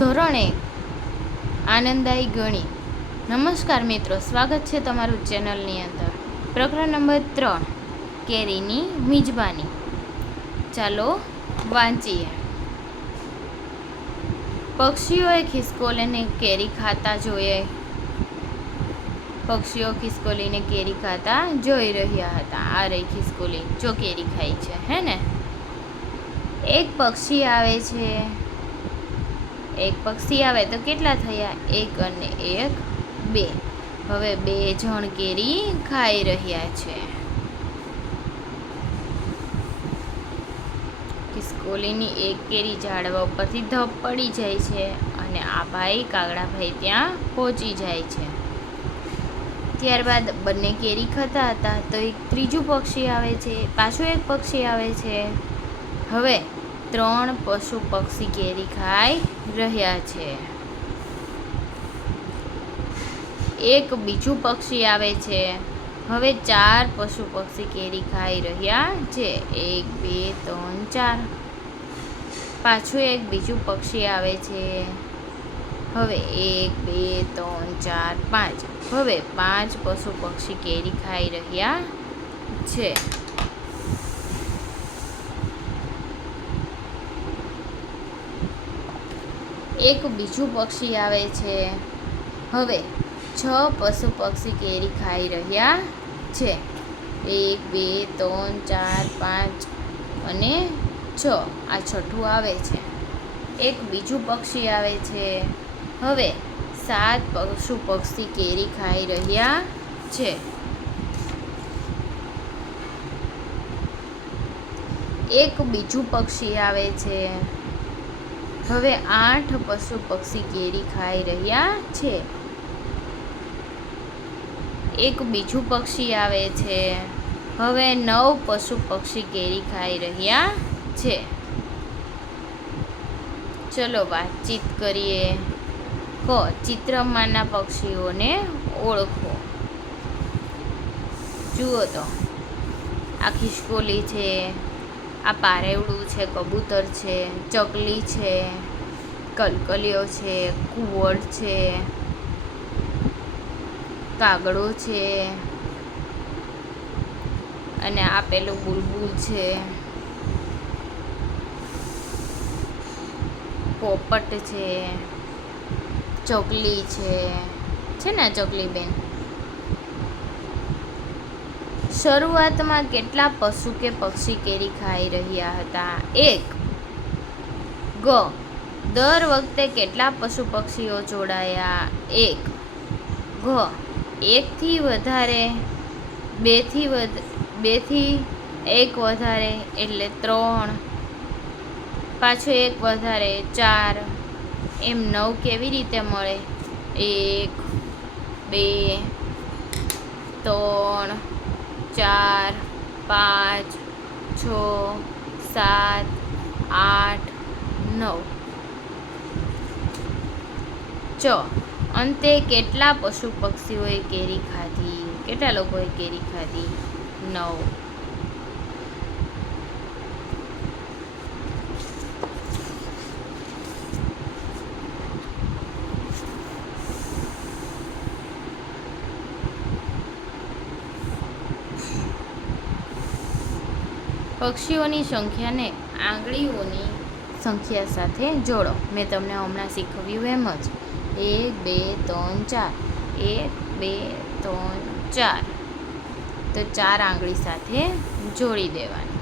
ધોરણ 1 આનંદદાયી ગણિત. નમસ્કાર મિત્રો, સ્વાગત છે તમારું ચેનલની અંદર. પ્રકરણ નંબર 3 કેરીની મિજબાની. ચાલો વાંચીએ. પક્ષીઓએ ખિસકોલીને કેરી ખાતા જોઈએ. પક્ષીઓ ખિસકોલીને કેરી ખાતા જોઈ રહ્યા હતા. આ રહી ખિસકોલી, જો કેરી ખાય છે, હે ને. એક પક્ષી આવે છે. એક પક્ષી આવે તો કેટલા થયા? 1 અને 1 2. હવે 2 જણ કેરી ખાઈ રહ્યા છે. ખિસકોલીની એક કેરી ઝાડવા ઉપરથી ધપ પડી જાય છે અને આ ભાઈ કાગડાભાઈ ત્યાં પહોંચી જાય છે. ત્યારબાદ બંને કેરી ખાતા હતા તો એક ત્રીજું પક્ષી આવે છે. પાછું એક પક્ષી આવે છે. હવે 3 પશુ પક્ષી કેરી ખાઈ રહ્યા છે. એક બીજું પક્ષી આવે છે. હવે 4 પશુ પક્ષી કેરી ખાઈ રહ્યા છે. 1 2 3 4. પાછું એક બીજું પક્ષી આવે છે. હવે 1 2 3 4 5. હવે 5 પશુ પક્ષી કેરી ખાઈ રહ્યા છે. એક બીજું પક્ષી આવે છે. હવે 6 પશુ પક્ષી કેરી ખાઈ રહ્યા છે. 1 2 3 4 5 અને 6. આ છઠ્ઠું આવે છે. એક બીજું પક્ષી આવે છે. હવે 7 પશુ પક્ષી કેરી ખાઈ રહ્યા છે. એક બીજું પક્ષી આવે છે. હવે 8 પશુ પક્ષી કેરી ખાઈ રહ્યા છે. એક બીજું પક્ષી આવે છે. હવે 9 પશુ પક્ષી કેરી ખાઈ રહ્યા છે. ચલો વાતચીત કરીએ. ચિત્રમાંના પક્ષીઓને ઓળખો. જુઓ તો, આ ખિસકોલી છે, આ પારેવડું છે, કબૂતર છે, ચકલી છે, કલકલિયો છે, કુવડ છે, કાગડો છે અને આ પેલું બુલબુલ છે, પોપટ છે, ચોકલી છે ને ચોકલી બેન. શરૂઆતમાં કેટલા પશુ કે પક્ષી કેરી ખાઈ રહ્યા હતા? 1. દર વખતે કેટલા પશુ પક્ષીઓ જોડાયા? 1. 1 થી વધારે, 2 થી 1 વધારે એટલે 3. પાછું 1 વધારે 4. એમ 9 કેવી રીતે મળે? 1 2 3 4 5 6 7 8 9. અંતે કેટલા પશુ પક્ષીઓએ કેરી ખાધી? કેટલા લોકોએ કેરી ખાધી? 9. પક્ષીઓની સંખ્યાને આંગળીઓની સંખ્યા સાથે જોડો. મેં તમને હમણાં શીખવ્યું એમ જ. 1 2 3 4. 1 2 3 4. તો 4 આંગળી સાથે જોડી દેવાની.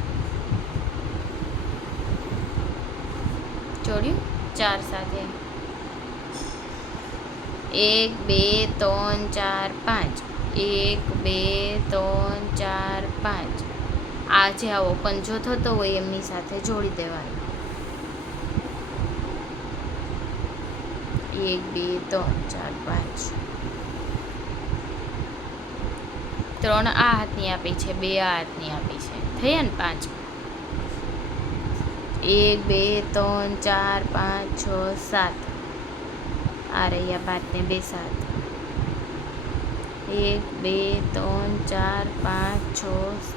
જોડ્યું? 4 સાથે. 1 2 3 4 5. 1 2 3 4 5. આ જે આવો પંજો થતો હોય એમની સાથે જોડી દેવાનું. 1 2 3 4 5. 3 આ હાથની આપી છે, 2 આ હાથની આપી છે. થયા ને 5. 1 2 3 4 5 6 7. આ રહ્યા 5 ને 2 7. 1 2 3 4 5 6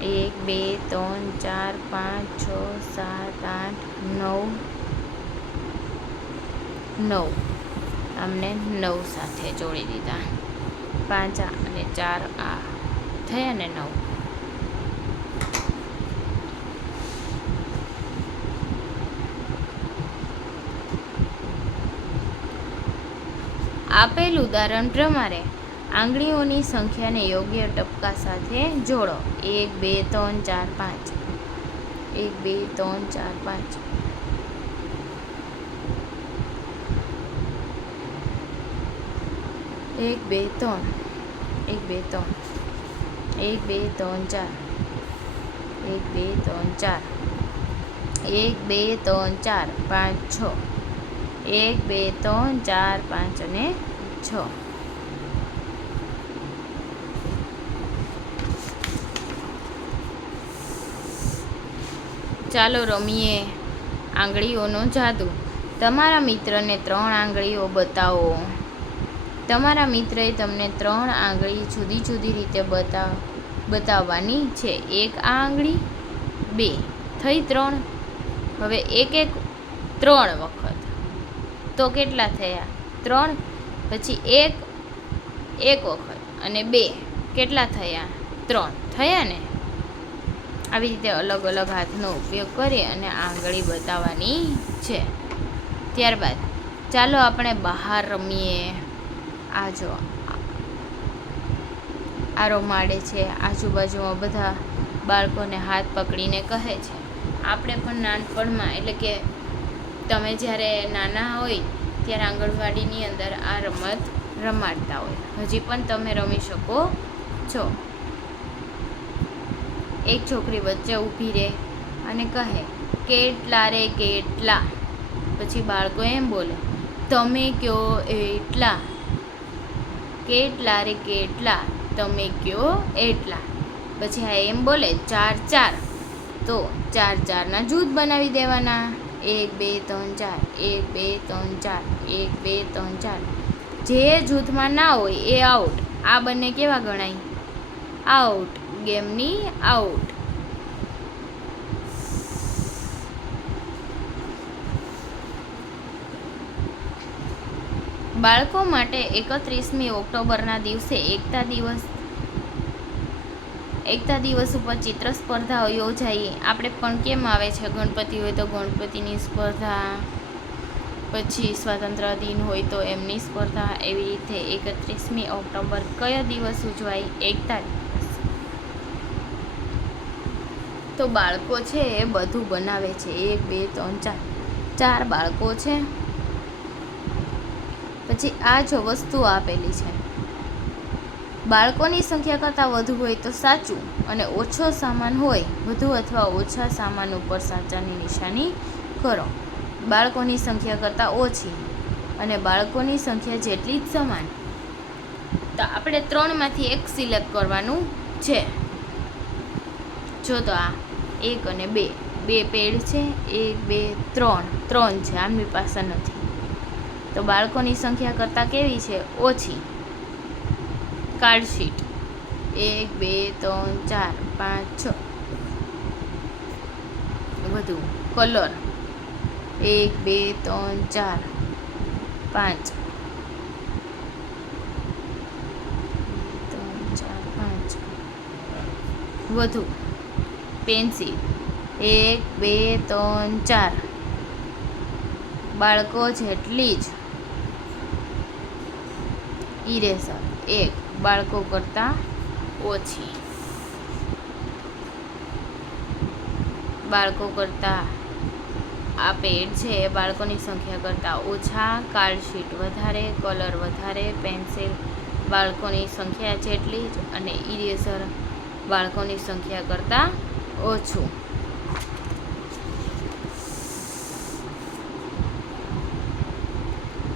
1 2 3 4 5 6 7 8 9 9, આમને 9 સાથે જોડી દીધા. 5 અને 4 આ થયા ને 9. આપેલ ઉદાહરણ પ્રમાણે આંગળીઓની સંખ્યાને યોગ્ય ટપકા સાથે જોડો. 1 2 3 4 5. 1 2 3 4 5. 1 2 3. 1 2 3. 1 2 3 4. 1 2 3 4. 1 2 3 4 5 6. 1 2 3 4 5 અને 6. ચાલો રમીએ આંગળીઓનો જાદુ. તમારા મિત્રને 3 આંગળીઓ બતાવો. તમારા મિત્રએ તમને 3 આંગળી જુદી જુદી રીતે બતાવવાની છે. 1 આ આંગળી, 2 થઈ 3. હવે 1 3 વખત તો કેટલા થયા? 3. પછી 1 વખત અને 2 કેટલા થયા? 3 થયા ને. આવી રીતે અલગ અલગ હાથનો ઉપયોગ કરી અને આંગળી બતાવવાની છે. ત્યારબાદ ચાલો આપણે બહાર રમીએ. આ જો આ રમાડે છે. આજુબાજુમાં બધા બાળકોને હાથ પકડીને કહે છે. આપણે પણ નાનપણમાં, એટલે કે તમે જ્યારે નાના હોય ત્યારે આંગણવાડીની અંદર આ રમત રમાડતા હોય. હજી પણ તમે રમી શકો છો. એક છોકરી વચ્ચે ઊભી રહે અને કહે, કેટલા રે કેટલા. પછી બાળકો એમ બોલે, તમે કયો એટલા. કેટલા રે કેટલા, તમે કયો એટલા. પછી આ એમ બોલે 4 4. તો 4 4ના જૂથ બનાવી દેવાના. 1 2 3 4. 1 2 3 4. 1 2 3 4. જે જૂથમાં ના હોય એ આઉટ. આ બંને કેવા ગણાય? આઉટ. ગેમની આઉટ. બાળકો માટે 31મી ઓક્ટોબરના દિવસે એકતા દિવસ ઉપર ચિત્ર સ્પર્ધાઓ યોજાઈ. આપણે પણ કેમ આવે છે, ગણપતિ હોય તો ગણપતિની સ્પર્ધા, પછી સ્વાતંત્ર્ય દિન હોય તો એમની સ્પર્ધા. એવી રીતે 31મી ઓક્ટોબર કયો દિવસ ઉજવાય? એકતા દિવસ. તો બાળકો છે એ બધું બનાવે છે. 1 2 3 4 4 બાળકો છે. પછી આ જો વસ્તુ આપેલી છે. બાળકોની સંખ્યા કરતાં વધુ હોય તો સાચું, અને ઓછો સામાન હોય વધુ અથવા ઓછા સામાન ઉપર સાચાની નિશાની કરો. બાળકોની સંખ્યા કરતાં ઓછી અને બાળકોની સંખ્યા જેટલી જ સમાન. તો આપણે 3માંથી 1 સિલેક્ટ કરવાનું છે. જો તો આ 1 અને 2 પેડ છે. 1 2 3 છે. આમની પાસે નથી. તો બાળકોની સંખ્યા કરતાં કેવી છે? ઓછી. કાર્ડશીટ 1 2 3 4 5 6. વધુ કલર 1 2 3 4 5. 3 4 5. વધુ પેન્સિલ 1 2 3 4. બાળકો જેટલી જ. ઇરેઝર 1 બાળકો કરતાં ઓછી. બાળકો કરતાં આ પેડ છે એ બાળકોની સંખ્યા કરતાં ઓછા. કાર્ડશીટ વધારે, કલર વધારે, પેન્સિલ બાળકોની સંખ્યા જેટલી જ, અને ઇરેઝર બાળકોની સંખ્યા કરતાં ઓછું.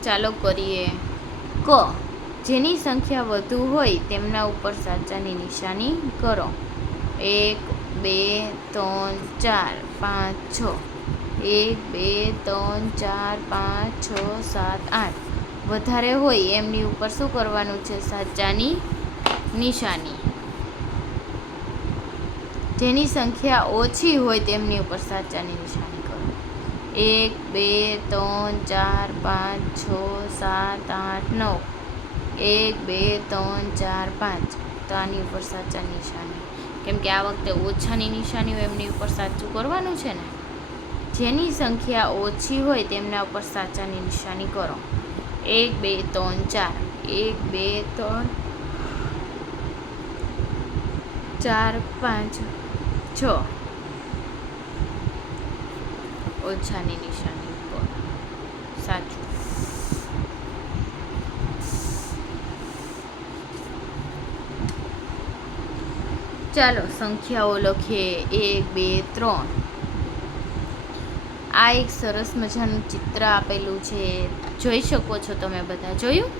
ચાલો કરીએ. ક. જેની સંખ્યા વધુ હોય તેમના ઉપર સાચાની નિશાની કરો. 1 2 3 4 5 6. 1 2 3 4 5 6 7 8. વધારે હોય એમની ઉપર શું કરવાનું છે? સાચાની નિશાની. જેની સંખ્યા ઓછી હોય તેમની ઉપર સાચાની નિશાની કરો. 1 2 3 4 5 6 7 8 9 1 2 3 4 5 તો આની ઉપર સાચા નિશાની, કેમ કે આ વખતે ઓછાની નિશાની હોય એમની ઉપર સાચું કરવાનું છે ને. જેની સંખ્યા ઓછી હોય તેમના ઉપર સાચાની નિશાની કરો. 1 2 3 4 1 2 3 4 5 6 ઓછાની નિશાની ઉપર સાચું. ચાલો સંખ્યાઓ લખીએ. 1 2 3. આ એક સરસ મજાનું ચિત્ર આપેલું છે, જોઈ શકો છો તમે બધા. જોયું?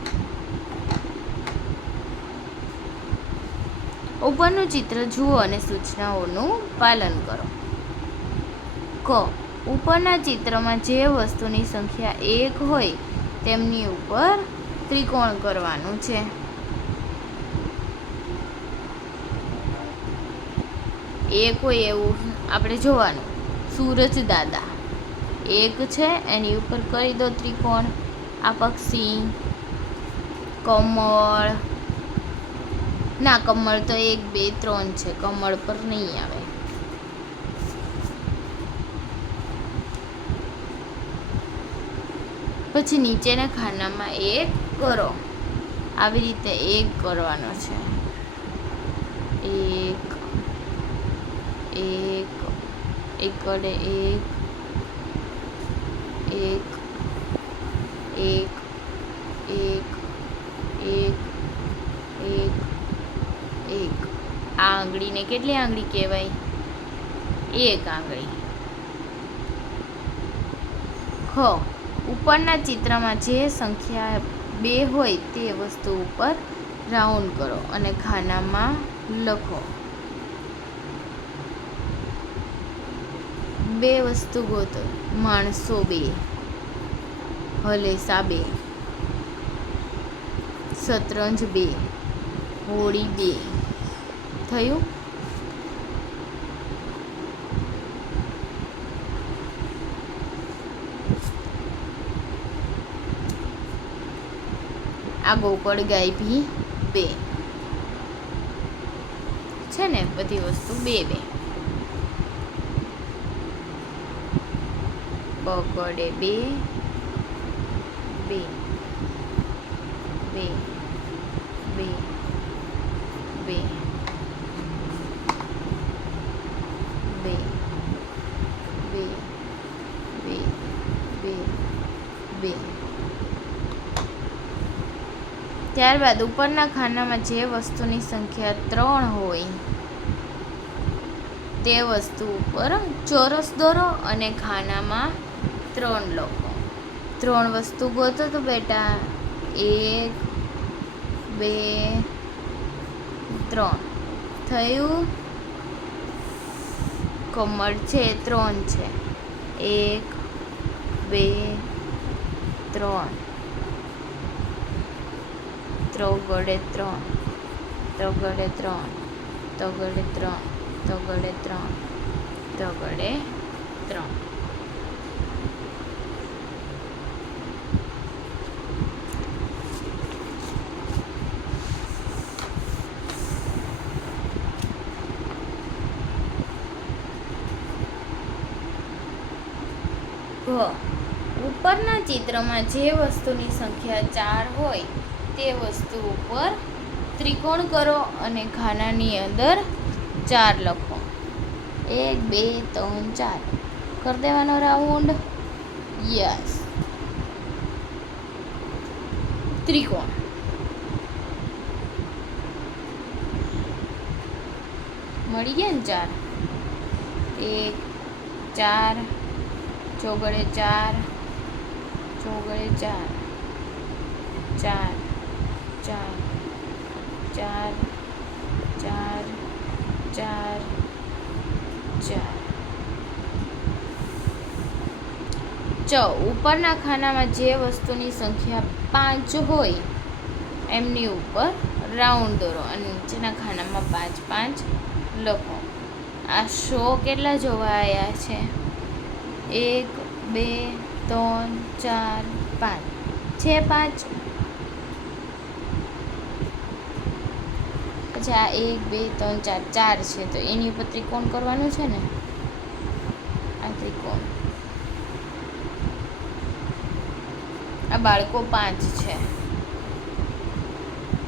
ઉપરનું ચિત્ર જુઓ અને સૂચનાઓનું પાલન કરો. ક. ઉપરના ચિત્રમાં જે વસ્તુની સંખ્યા 1 હોય તેમની ઉપર ત્રિકોણ કરવાનું છે. એક હોય એવું આપણે જોવાનું. સૂરજ દાદા 1 છે, એની ઉપર કરી દો ત્રિકોણ. આ પક્ષી, કમળ, ના કમળ તો 1 2 3 છે, કમળ પર નહીં આવે. પછી નીચેના ખાનામાં 1 કરો. આવી રીતે 1 કરવાનો છે. 1 1 1 વડે 1 1 1 1 1 1. આ આંગળીને કેટલી આંગળી કહેવાય? 1 આંગળી. ખ. ઉપરના ચિત્રમાં જે સંખ્યા 2 હોય તે વસ્તુ ઉપર રાઉન્ડ કરો અને ખાનામાં લખો. 2 વસ્તુ ગોતો. માણસો 2, હલેસા 2, શતરંજ 2, હોળી 2. થયું? આ ગોકળ ગાય ભી 2 છે ને, બધી વસ્તુ 2 2. પકડે 2 2 2 2 2 2 2 2 2. ત્યારબાદ ઉપરના ખાનામાં જે વસ્તુની સંખ્યા 3 હોય તે વસ્તુ ઉપર ચોરસ દોરો અને ખાનામાં 3 લખો. 3 વસ્તુ ગોતો તો બેટા. 1 2 3. થયું? કમળ છે 3 છે. 1 2 3. ત્રગડે 3, ત્રગડે 3, ત્રગડે 3, ત્રગડે 3, ત્રગડે 3. ઉપરના ચિત્રમાં જે વસ્તુની સંખ્યા 4 હોય તે વસ્તુ ઉપર ત્રિકોણ કરો અને ખાનાની અંદર 4 લખો. 1 2 3 4. કરી દેવાનો રાઉન્ડ. યસ. ત્રિકોણ. મળી ગયા ને 4. 1 4 ચોગડે 4 ચોગડે 4 4 4 4 4 4 4. ઉપરના ખાનામાં જે વસ્તુની સંખ્યા 5 હોય એમની ઉપર રાઉન્ડ દોરો અને નીચેના ખાનામાં 5 5 લખો. આ 100 કેટલા જોવા આવ્યા છે? 1 2 3 4 5 છે 5. પછી આ 1 2 3 4 4 છે, તો એની ઉપર ત્રિકોણ કરવાનું છે ને, આ ત્રિકોણ. આ બાળકો 5 છે,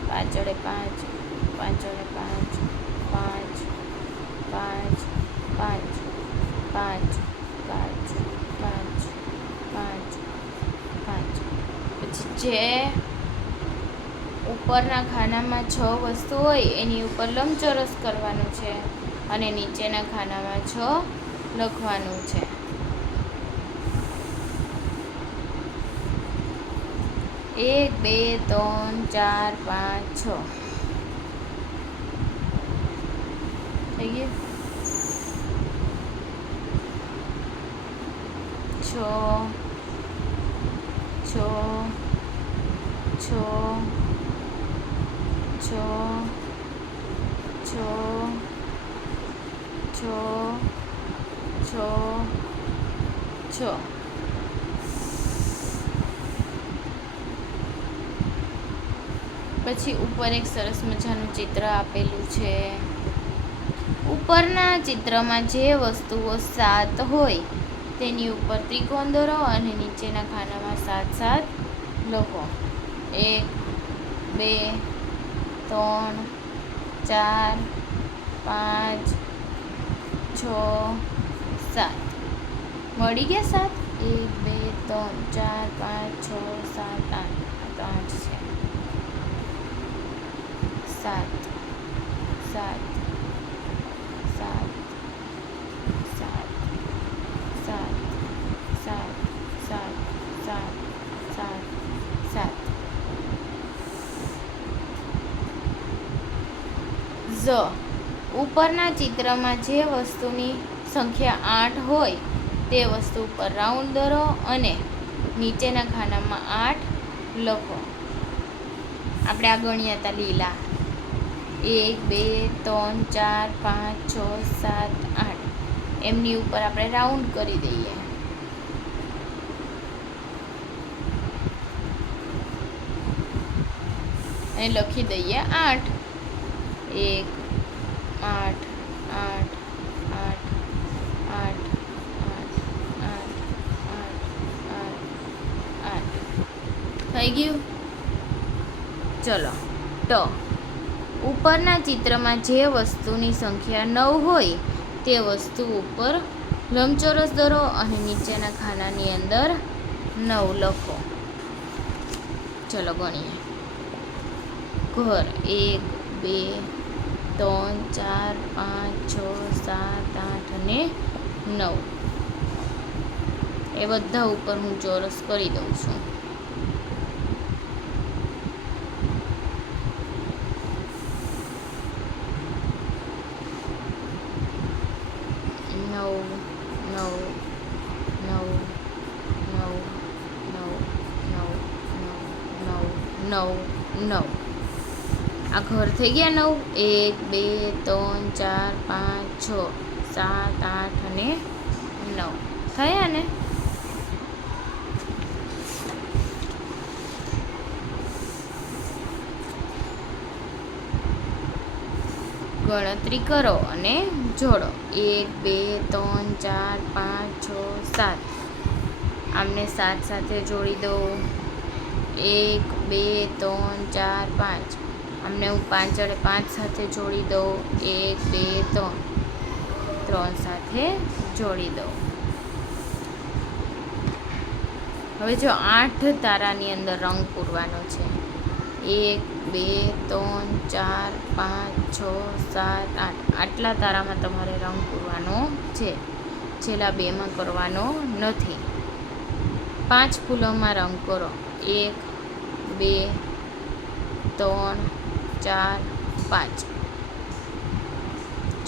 5 જોડે 5, 5 જોડે 5, 5 5 5 5 5 5 5 5. પછી જે ઉપરના ખાનામાં 6 વસ્તુ હોય એની ઉપર લંબચોરસ કરવાનું છે અને નીચેના ખાનામાં 6 લખવાનું છે. એક, 2, 3, 4, 5, 6 થઈ ગયું. 6 6 6 6 6 6 6 6. પછી ઉપર એક સરસ મજાનું ચિત્ર આપેલું છે. ઉપરના ચિત્રમાં જે વસ્તુઓ 7 હોય તેની ઉપર ત્રિકોણ દોરો અને નીચેના ખાનામાં 7 7 લખો. 1 2 3 4 5 6 7 મળી ગયા 7. 1 2 3 4 5 6 7 8. આ તો 8 છે. 7 7 7 7 7 7 7 7 7 7. ઉપરના ચિત્રમાં જે વસ્તુની સંખ્યા 8 હોય તે વસ્તુ ઉપર રાઉન્ડ દોરો અને નીચેના ખાનામાં 8 લખો. આપણે આ ગણ્યા હતા લીલા. 1 2 3 4 5 6 7 8. એમની ઉપર આપણે રાઉન્ડ કરી દઈએ. અને લખી દઈએ 8. 1 8 8 8 8 8 8 8 8. થઈ ગયું. ચલો. તો ઉપરના ચિત્રમાં જે વસ્તુની સંખ્યા 9 હોય તે વસ્તુ ઉપર લંબચોરસ દોરો અને નીચેના ખાનાની અંદર 9 લખો. ચલો ગણીએ. ઘર 1 2 3 4 5 6 7 8 અને 9. એ બધા ઉપર હું ચોરસ કરી દઉં છું. 9. આ ઘર થઈ ગયા 9. 1 2 3 4 5 6 7 8 અને 9 થયા ને. ગણતરી કરો અને જોડો. 1 2 3 4 5 6 7. આમને 7 સાથે જોડી દો. 1 2 3 4 5. આમને હું 5 વડે 5 સાથે જોડી દઉં. 1 2 3 3 સાથે જોડી દઉં. હવે જો 8 તારાની અંદર રંગ પૂરવાનો છે. 1 2 3 4 5 6 7 8. આટલા તારામાં તમારે રંગ પૂરવાનો છે. છેલ્લા 2માં કરવાનો નથી. 5 ફૂલોમાં રંગ કરો. 1 2 3 4 5.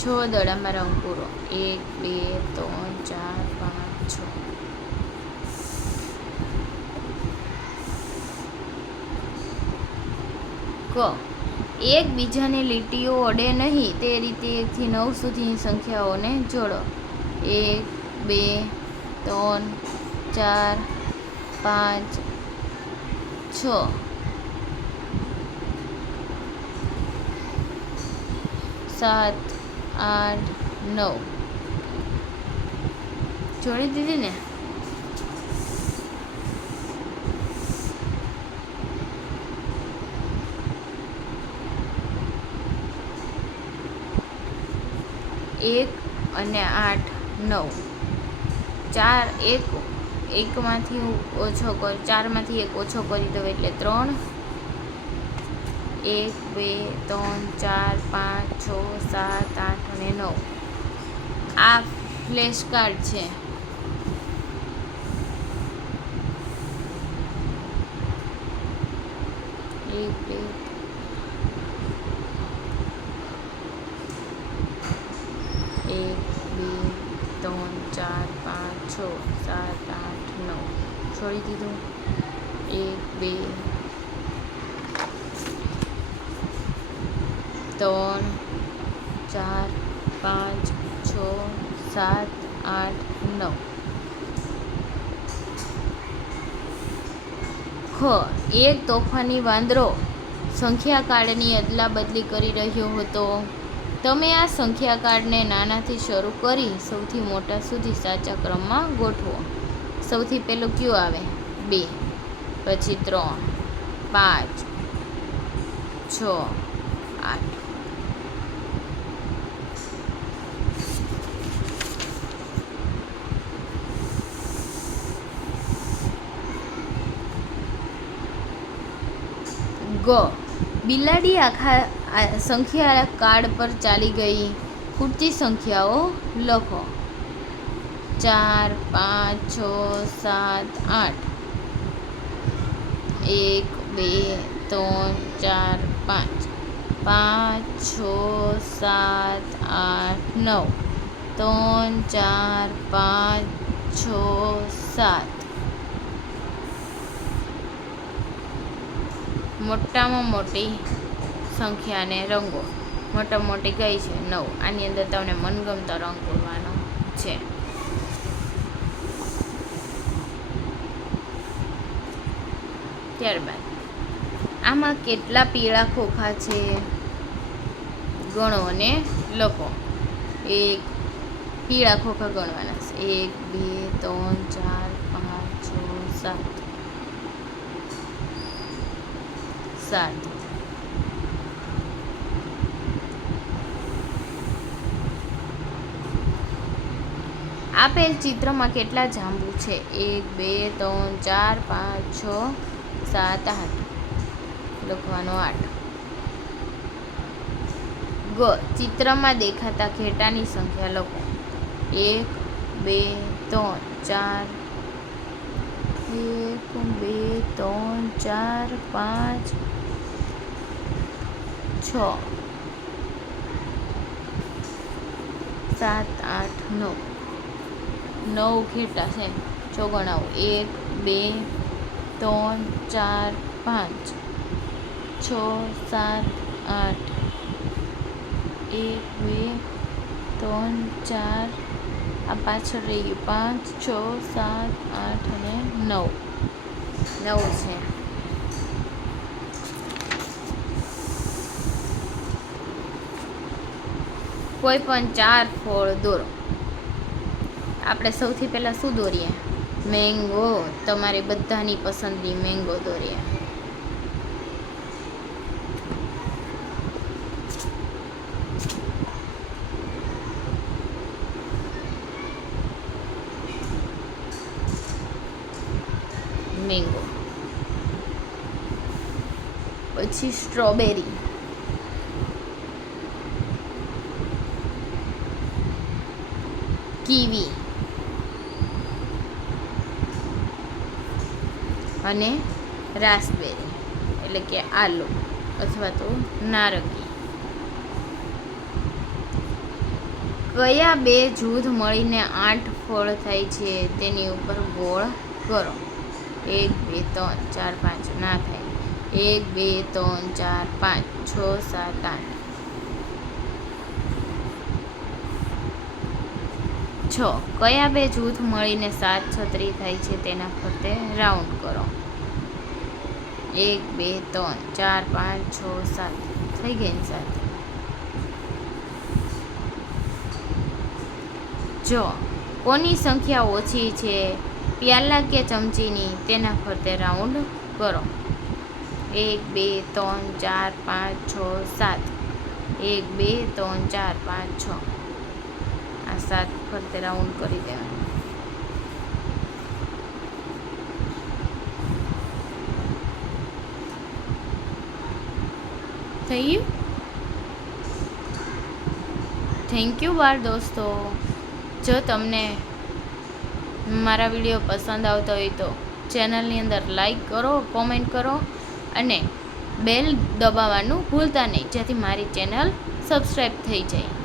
6 દડામાં રંગ પૂરો. 1 2 3 4 5 6. એકબીજાને લીટીઓ અડે નહીં તે રીતે 1 થી 9 સુધીની સંખ્યાઓને જોડો. 1 2 3 4 5 6 7 8 9 જોડી દીધી ને? એક અને 8 9 4 એકમાંથી ઓછો કર 4માંથી 1 ઓછો કરી દો એટલે 3 1 2 3 4 5 6 7 8 અને 9 આ ફ્લેશ કાર્ડ છે. એક બે એક બે 3 4 5 6 7 8 9 છોડી દીધું. 1 2 3 4 5 6 7 8 9 એક તોફાની વાંદરો સંખ્યા કાર્ડની અદલા બદલી કરી રહ્યો હતો. તમે આ સંખ્યા કાર્ડને નાનાથી શરૂ કરી સૌથી મોટા સુધી સાચા ક્રમમાં ગોઠવો. સૌથી પહેલું કયું આવે? 2, પછી 3 5 6 8. બિલાડી આખા સંખ્યા કાર્ડ પર ચાલી ગઈ. ખૂટતી સંખ્યાઓ લખો. 4 5 6 7 8. 1 2 3 4 5 5 6 7 8 9 3 4 5 6 7. મોટામાં મોટી સંખ્યાને રંગો. મોટામાં મોટી કઈ છે? 9. આની અંદર તમને મનગમતો રંગ પૂરવાનો છે. ત્યારબાદ આમાં કેટલા પીળા ખોખા છે ગણો અને લખો. એક પીળા ખોખા ગણવાના છે. 1 2 3 4 5 6 7 7. આપેલ ચિત્રમાં કેટલા જાંબુ છે? 1 2 3 4 5 6 7 8. લખવાનો 8. ચિત્રમાં દેખાતા ઘેટાની સંખ્યા લખો. 1 2 3 4 1 2 3 4 5 6 7 8 9. 9 ઘેટા છે. જો ગણાવો. 1 2 3 4 5 6 7 8. 1 2 3 4. આ પાછળ રહી ગયું. 5 6 7 8 અને 9. 9 છે. કોઈ પણ 4 ફળ દોરો. આપણે સૌથી પહેલાં શું દોરીએ? મેંગો. તમારી બધાની પસંદની મેંગો દોરીએ. મેંગો. પછી સ્ટ્રોબેરી. કીવી અને રાસબેરી એટલે કે આલુ અથવા તો નારંગી. કયા બે જૂથ મળીને 8 ફળ થાય છે તેની ઉપર ગોળ કરો. 1 2 3 4 5. ના થાય. 1 2 3 4 5 6 7 8. 6 કયા બે જૂથ મળીને 7 છત્રી થાય છે તેના ફરતે રાઉન્ડ કરો. 1 2 3 4 5 6 7 થઈ ગઈ ને 7. જો કોની સંખ્યા ઓછી છે, પ્યાલા કે ચમચીની, તેના ફરતે રાઉન્ડ કરો. 1 2 3 4 5 6 7. 1 2 3 4 5 6. આ 7 ફરતે રાઉન્ડ કરી દેવાનું. થઈ ગયું. થેન્ક યુ બાળ દોસ્તો. જો તમને મારા વિડીયો પસંદ આવતા હોય તો ચેનલની અંદર લાઈક કરો, કોમેન્ટ કરો અને બેલ દબાવવાનું ભૂલતા નહીં, જેથી મારી ચેનલ સબસ્ક્રાઈબ થઈ જાય.